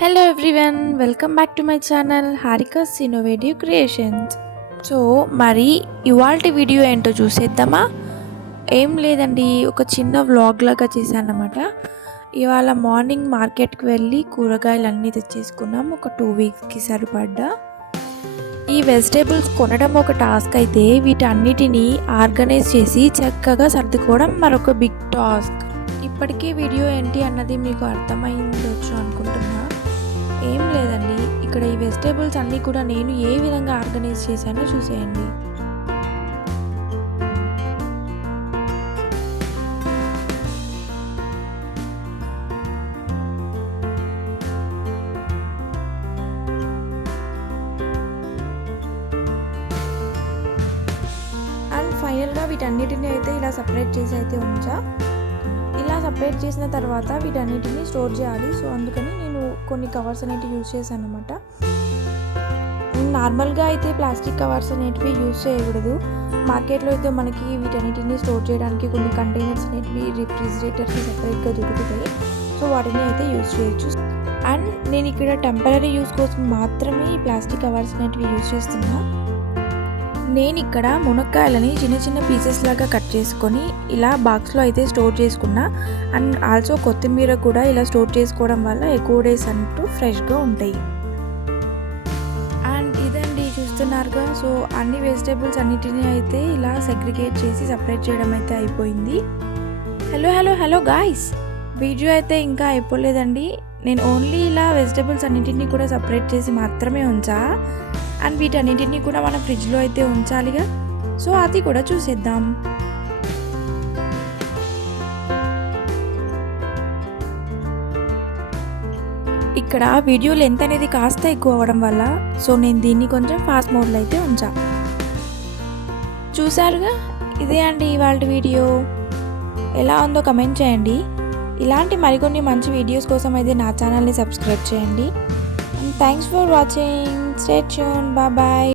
Hello everyone, welcome back to my channel Harika's Innovative Creations. So మరి ఇవాల్టి video ఏంటో చూసేద్దామా? ఏం లేదండి, ఒక చిన్న వ్లాగ్ లాగా చేశానన్నమాట. ఇవాళ మార్నింగ్ మార్కెట్కి వెళ్ళి కూరగాయలు అన్నీ తెచ్చేసుకున్నాం, ఒక 2 వీక్స్కి సరిపడ్డా. ఈ వెజిటేబుల్స్ కొనడం ఒక టాస్క్ అయితే వీటన్నిటిని ఆర్గనైజ్ చేసి చక్కగా సర్దుకోవడం మరొక బిగ్ టాస్క్. ఇప్పటికే వీడియో ఏంటి అన్నది మీకు అర్థమైందొచ్చు అనుకుంటున్నా. ఏం లేదండి, ఇక్కడ ఈ వెజిటేబుల్స్ అన్నీ కూడా నేను ఏ విధంగా ఆర్గనైజ్ చేశానో చూసేయండి. అండ్ ఫైనల్గా వీటన్నిటిని అయితే ఇలా సపరేట్ చేసి అయితే ఉంచా. ఇలా సపరేట్ చేసిన తర్వాత వీటన్నిటిని స్టోర్ చేయాలి. సో అందుకని నేను కొన్ని కవర్స్ అనేటివి యూజ్ చేశాను అనమాట. నార్మల్గా అయితే ప్లాస్టిక్ కవర్స్ అనేటివి యూజ్ చేయకూడదు. మార్కెట్లో అయితే మనకి వీటన్నిటిని స్టోర్ చేయడానికి కొన్ని కంటైనర్స్ అనేటివి రిఫ్రిజిరేటర్కి సపరేట్గా దొరుకుతాయి. సో వాటిని అయితే యూజ్ చేయొచ్చు. అండ్ నేను ఇక్కడ టెంపరీ యూజ్ కోసం మాత్రమే ఈ ప్లాస్టిక్ కవర్స్ అనేటివి యూజ్ చేస్తున్నా. నేను ఇక్కడ మునక్కాయలని చిన్న చిన్న పీసెస్ లాగా కట్ చేసుకొని ఇలా బాక్స్లో అయితే స్టోర్ చేసుకున్నా. అండ్ ఆల్సో కొత్తిమీర కూడా ఇలా స్టోర్ చేసుకోవడం వల్ల ఎక్కువ డేస్ అంటూ ఫ్రెష్గా ఉంటాయి. అండ్ ఇదండి చూస్తున్నారుగా, సో అన్ని వెజిటేబుల్స్ అన్నిటినీ అయితే ఇలా సెగ్రిగేట్ చేసి సపరేట్ చేయడం అయితే అయిపోయింది. Hello hello hello guys, video అయితే ఇంకా అయిపోలేదండి. నేను ఓన్లీ ఇలా వెజిటేబుల్స్ అన్నిటినీ కూడా సపరేట్ చేసి మాత్రమే ఉంచా. అండ్ వీటన్నిటిని కూడా మనం ఫ్రిడ్జ్లో అయితే ఉంచాలిగా, సో అది కూడా చూసేద్దాం. ఇక్కడ వీడియో లెంత్ అనేది కాస్త ఎక్కువ అవ్వడం వల్ల సో నేను దీన్ని కొంచెం ఫాస్ట్ మోడ్లో అయితే ఉంచా. చూసారుగా, ఇదే అండి ఇవాళ వీడియో. ఎలా ఉందో కమెంట్ చేయండి. ఇలాంటి మరికొన్ని మంచి వీడియోస్ కోసం అయితే నా ఛానల్ని సబ్స్క్రైబ్ చేయండి. And thanks for watching. Stay tuned. Bye bye.